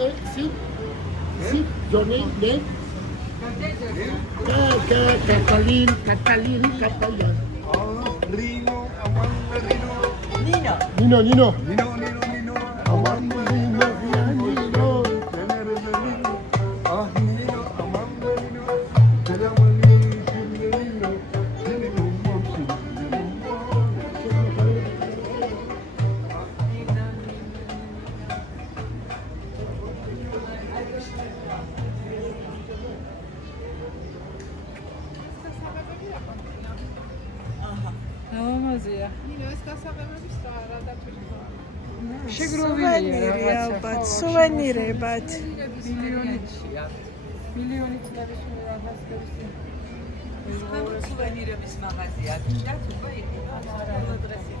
Sí, Johnny, ¿ven? Catalín. Rino, Amanda Rino. Nino. Nino. Amanda Nino. Ah, Nino, Amanda Rino. Telemani, Nino. ამაზია. ეს გასაღებების რა დათვირთვა. შეგროვილია ალბათ, სუვენირებად. მილიონი წლების რაღაცების. სუვენირების მაღაზია. და თუ იყო ადრესი.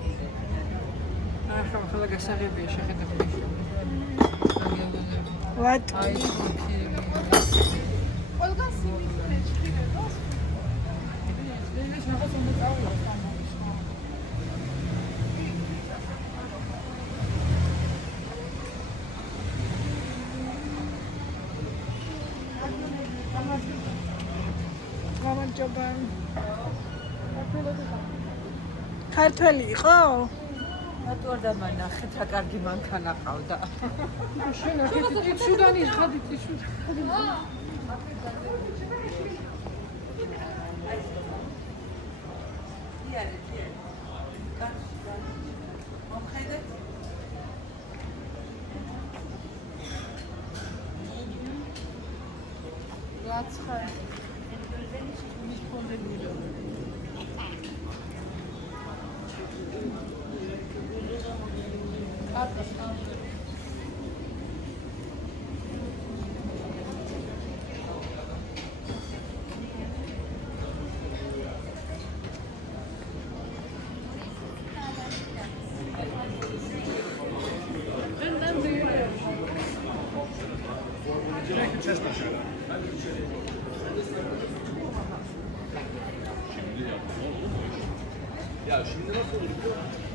ახლა გასაღებია შეხედები. What? ყველგან სიმით მეჭირდება. ეს რაღაც უნდა წავიდოს. გამარჯობა. ქართველი იყო? რატო არ დამანახე, რა კარგი მანქანა ყავდა. შენ ახეთი შუდანი ხადით შუდანი. Ya şimdi nasıl olur?